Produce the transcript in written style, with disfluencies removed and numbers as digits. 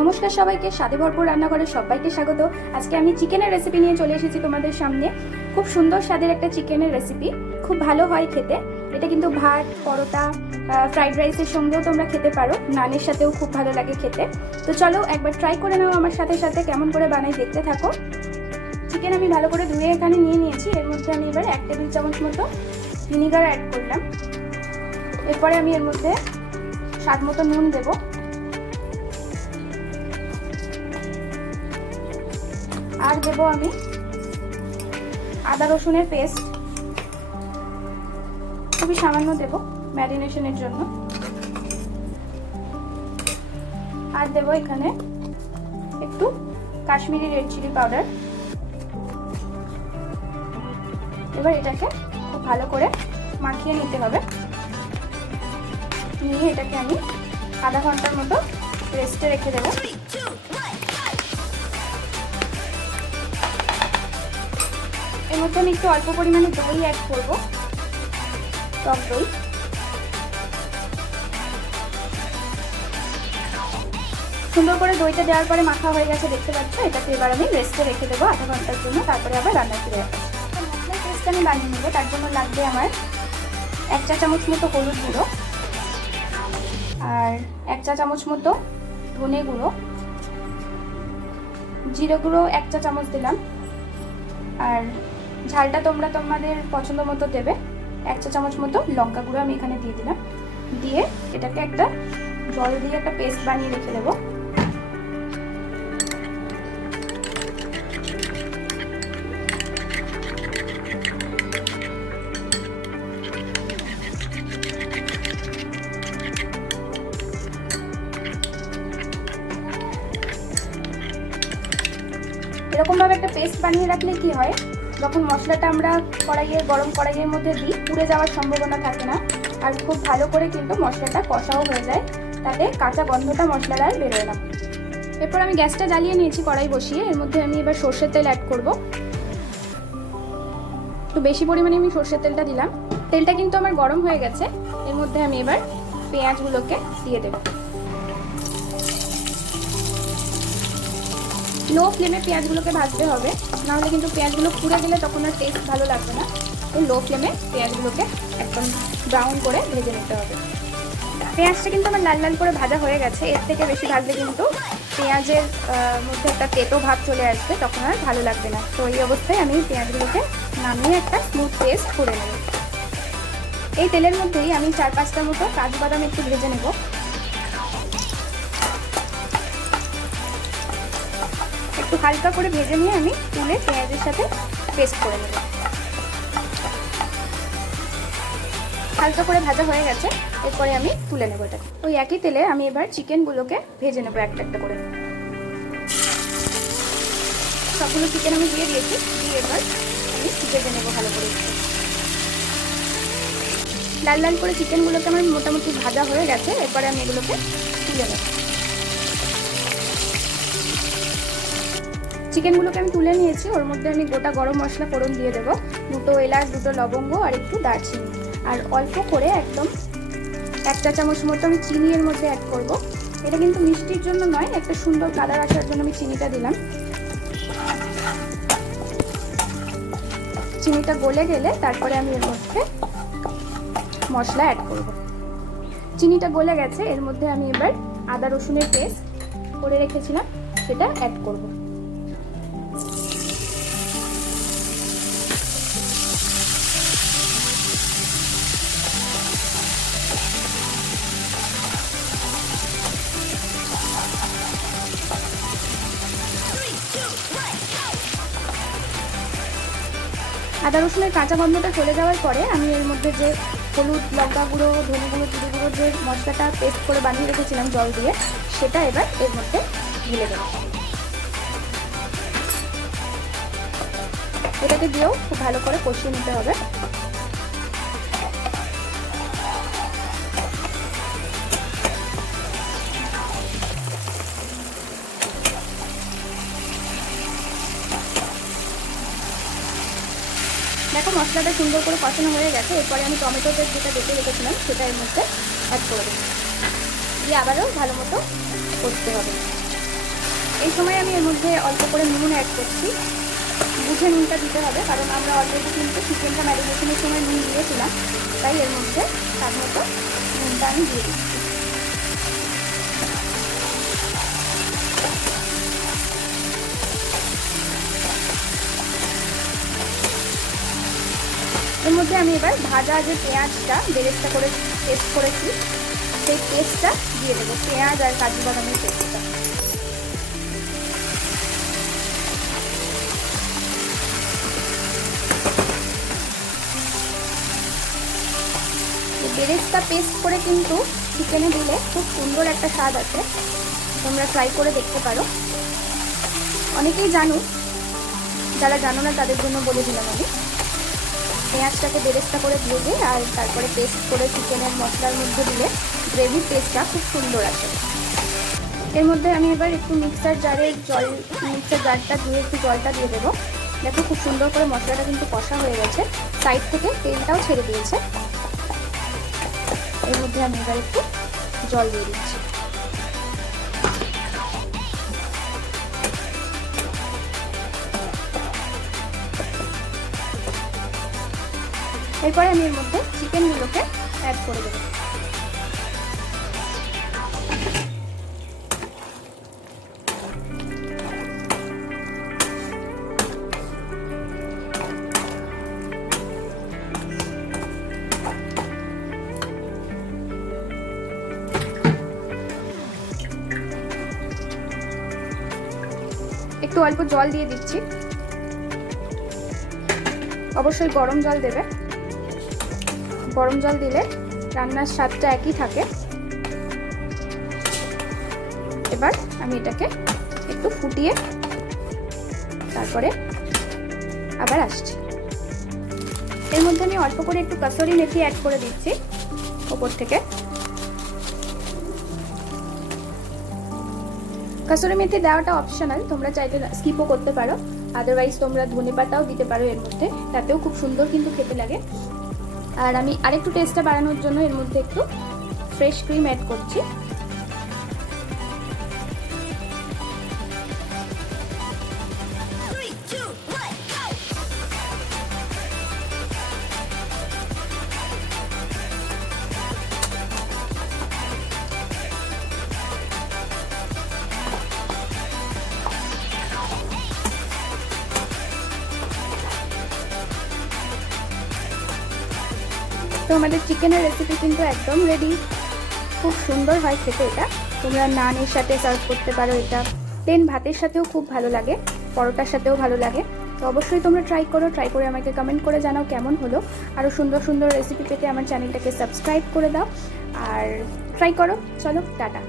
নমস্কার সবাইকে, স্বাদে ভরপুর রান্নাঘরে সবাইকে স্বাগত। আজকে আমি চিকেনের রেসিপি নিয়ে চলে এসেছি তোমাদের সামনে। খুব সুন্দর স্বাদের একটা চিকেনের রেসিপি, খুব ভালো হয় খেতে। এটা কিন্তু ভাত, পরোটা, ফ্রাইড রাইসের সঙ্গেও তোমরা খেতে পারো, নানের সাথেও খুব ভালো লাগে খেতে। তো চলো একবার ট্রাই করে নাও আমার সাথে সাথে, কেমন করে বানাই দেখতে থাকো। চিকেন আমি ভালো করে ধুয়ে এখানে নিয়ে নিয়েছি। এর মধ্যে আমি এবার 1 টেবিল চামচ মতো ভিনিগার অ্যাড করলাম। এরপরে আমি এর মধ্যে স্বাদ মতো নুন দেবো। আর দেবো আমি আদা রসুনের পেস্ট, খুবই সামান্য দেবো ম্যারিনেশনের জন্য। আর দেবো এখানে একটু কাশ্মীরি রেড চিলি পাউডার। এবার এটাকে খুব ভালো করে মাখিয়ে নিতে হবে। নিয়ে এটাকে আমি আধা ঘন্টার মতো রেস্টে রেখে দেবো। এর মধ্যে আমি একটু অল্প পরিমাণে দই অ্যাড করব, টক দই। সুন্দর করে দইটা দেওয়ার পরে মাখা হয়ে গেছে, দেখতে পাচ্ছ। এটাকে এবার আমি রেস্টে রেখে দেবো আধা ঘন্টার জন্য, তারপরে আবার রান্না ফিরে আসবো। মশলার পেস্ট আমি বানিয়ে নেবো। তার জন্য লাগবে আমার 1 চা চামচ মতো হলুদ গুঁড়ো, আর 1 চা চামচ মতো ধনে গুঁড়ো, জিরে গুঁড়ো 1 চা চামচ দিলাম। আর ঝালটা তোমরা তোমাদের পছন্দ মতো দেবে। 1 চা চামচ মতো লঙ্কা গুঁড়ো আমি এখানে দিয়ে দিলাম। দিয়ে এটাকে একটা জল দিয়ে একটা পেস্ট বানিয়ে রেখে দেবো। এরকম ভাবে একটা পেস্ট বানিয়ে রাখলে কি হয়, যখন মশলাটা আমরা গরম কড়াইয়ের মধ্যে দিই, পুড়ে যাওয়ার সম্ভাবনা থাকে না। আর খুব ভালো করে কিন্তু মশলাটা কষাও হয়ে যায়, তাতে কাঁচা গন্ধটা মশলার আর বেরোয় না। এরপর আমি গ্যাসটা জ্বালিয়ে নিয়েছি, কড়াই বসিয়ে। এর মধ্যে আমি এবার সর্ষের তেল অ্যাড করব। একটু বেশি পরিমাণে আমি সর্ষের তেলটা দিলাম। তেলটা কিন্তু আমার গরম হয়ে গেছে। এর মধ্যে আমি এবার পেঁয়াজগুলোকে দিয়ে দেবো। লো ফ্লেমে পেঁয়াজগুলোকে ভাজতে হবে, নাহলে কিন্তু পেঁয়াজগুলো পুড়ে গেলে তখন আর টেস্ট ভালো লাগবে না। তো লো ফ্লেমে পেঁয়াজগুলোকে একদম ব্রাউন করে ভেজে নিতে হবে। পেঁয়াজটা কিন্তু আমার লাল লাল করে ভাজা হয়ে গেছে। এর থেকে বেশি ভাজলে কিন্তু পেঁয়াজের মধ্যে একটা তেতো ভাব চলে আসবে, তখন আর ভালো লাগবে না। তো এই অবস্থায় আমি পেঁয়াজগুলোকে নামিয়ে একটা স্মুথ পেস্ট করে নেব। এই তেলের মধ্যেই আমি 4-5টার মতো কাজু বাদাম একটু ভেজে নেব। একটু হালকা করে ভেজে নিয়ে আমি তুলে পেঁয়াজের সাথে পেস্ট করে নেব। হালকা করে ভাজা হয়ে গেছে, এরপরে আমি তুলে নেব এটা। ওই একই তেলে আমি এবার চিকেনগুলোকে ভেজে নেব একটা একটা করে। সবগুলো চিকেন আমি দিয়ে দিয়েছি, দিয়ে এবার আমি ভেজে নেব ভালো করে। লাল লাল করে চিকেনগুলোকে আমার মোটামুটি ভাজা হয়ে গেছে, এরপরে আমি এগুলোকে তুলে নেব। চিকেনগুলোকে আমি তুলে নিয়েছি। ওর মধ্যে আমি গোটা গরম মশলা ফোড়ন দিয়ে দেবো, 2টো এলাচ, 2টো লবঙ্গ আর একটু দারচিনি। আর অল্প করে একদম 1 চা চামচ মতো আমি চিনি এর মধ্যে অ্যাড করব। এটা কিন্তু মিষ্টির জন্য নয়, একটা সুন্দর কালার আসার জন্য আমি চিনিটা দিলাম। চিনিটা গলে গেলে তারপরে আমি এর মধ্যে মশলা অ্যাড করব। চিনিটা গলে গেছে, এর মধ্যে আমি এবার আদা রসুনের পেস্ট করে রেখেছিলাম সেটা অ্যাড করব। আদা রসুনের কাঁচা গন্ধটা চলে যাওয়ার পরে আমি এর মধ্যে যে হলুদ, লঙ্কা গুঁড়ো, ধনে গুঁড়ো, জিরে গুঁড়ো যে মশলাটা পেস্ট করে বানিয়ে রেখেছিলাম জল দিয়ে, সেটা এবার এর মধ্যে ঢেলে দেবো। এটাকে দিয়েও খুব ভালো করে কষিয়ে নিতে হবে। দেখো মশলাটা সুন্দর করে কষানো হয়ে গেছে। এরপরে আমি টমেটো পেস্ট যেটা বেটে রেখেছিলাম সেটা এর মধ্যে অ্যাড করে দেবো, দিয়ে আবারও ভালো মতো করতে হবে। এই সময় আমি এর মধ্যে অল্প করে নুন অ্যাড করছি। বুঝে নুনটা দিতে হবে, কারণ আমরা অলরেডি কিন্তু চিকেনটা ম্যারিনেশনের সময় নুন দিয়েছিলাম, তাই এর মধ্যে স্বাদ মতো নুনটা আমি দিয়ে দিচ্ছি। এর মধ্যে আমি এবার ভাজা যে পেঁয়াজটা বেরেস্তা করে পেস্ট করেছি সেই পেস্টটা দিয়ে দেবো, পেঁয়াজ আর কাজু বাদামের পেস্টটা। বেরেস্তা পেস্ট করে কিন্তু চিকেনে দিলে খুব সুন্দর একটা স্বাদ আছে, তোমরা ট্রাই করে দেখতে পারো। অনেকেই জানো, যারা জানো না তাদের জন্য বলে দিলাম আমি। পেঁয়াজটাকে বেরেস্তা করে ভেজে আর তারপরে পেস্ট করে চিকেনের মশলার মধ্যে দিলে গ্রেভির টেস্টটা খুব সুন্দর আসে। এর মধ্যে আমি এবার একটু মিক্সার জারটা ধুয়ে একটু জলটা দিয়ে দেবো। দেখো খুব সুন্দর করে মশলাটা কিন্তু কষা হয়ে গেছে, সাইড থেকে তেলটাও ছেড়ে দিয়েছে। এর মধ্যে আমি এবার একটু জল দিয়ে দিচ্ছি। এরপরে আমি এর মধ্যে চিকেনগুলোকে অ্যাড করে দেবো। একটু অল্প জল দিয়ে দিচ্ছি, অবশ্যই গরম জল দেবে, গরম জল দিলে রান্নার স্বাদটা একই থাকে। এবার আমি এটাকে একটু ফুটিয়ে তারপরে আবার আসছি। এর মধ্যে আমি অল্প করে একটু কাসুরি মেথি অ্যাড করে দিচ্ছি ওপর থেকে। কাসুরি মেথি দেওয়াটা অপশনাল, তোমরা চাইতে স্কিপও করতে পারো, আদারওয়াইজ তোমরা ধনেপাতাও দিতে পারো এর মধ্যে, তাতেও খুব সুন্দর কিন্তু খেতে লাগে। আর আমি আরেকটু টেস্টটা বাড়ানোর জন্য এর মধ্যে একটু ফ্রেশ ক্রিম অ্যাড করছি। তো আমাদের চিকেনের রেসিপি কিন্তু একদম রেডি। খুব সুন্দর হয় খেতে এটা, তোমরা নানের সাথে সার্ভ করতে পারো, এটা প্লেন ভাতের সাথেও খুব ভালো লাগে, পরোটার সাথেও ভালো লাগে। তো অবশ্যই তোমরা ট্রাই করে আমাকে কমেন্ট করে জানাও কেমন হলো। আরও সুন্দর সুন্দর রেসিপি পেতে আমার চ্যানেলটাকে সাবস্ক্রাইব করে দাও আর ট্রাই করো। চলো টাটা।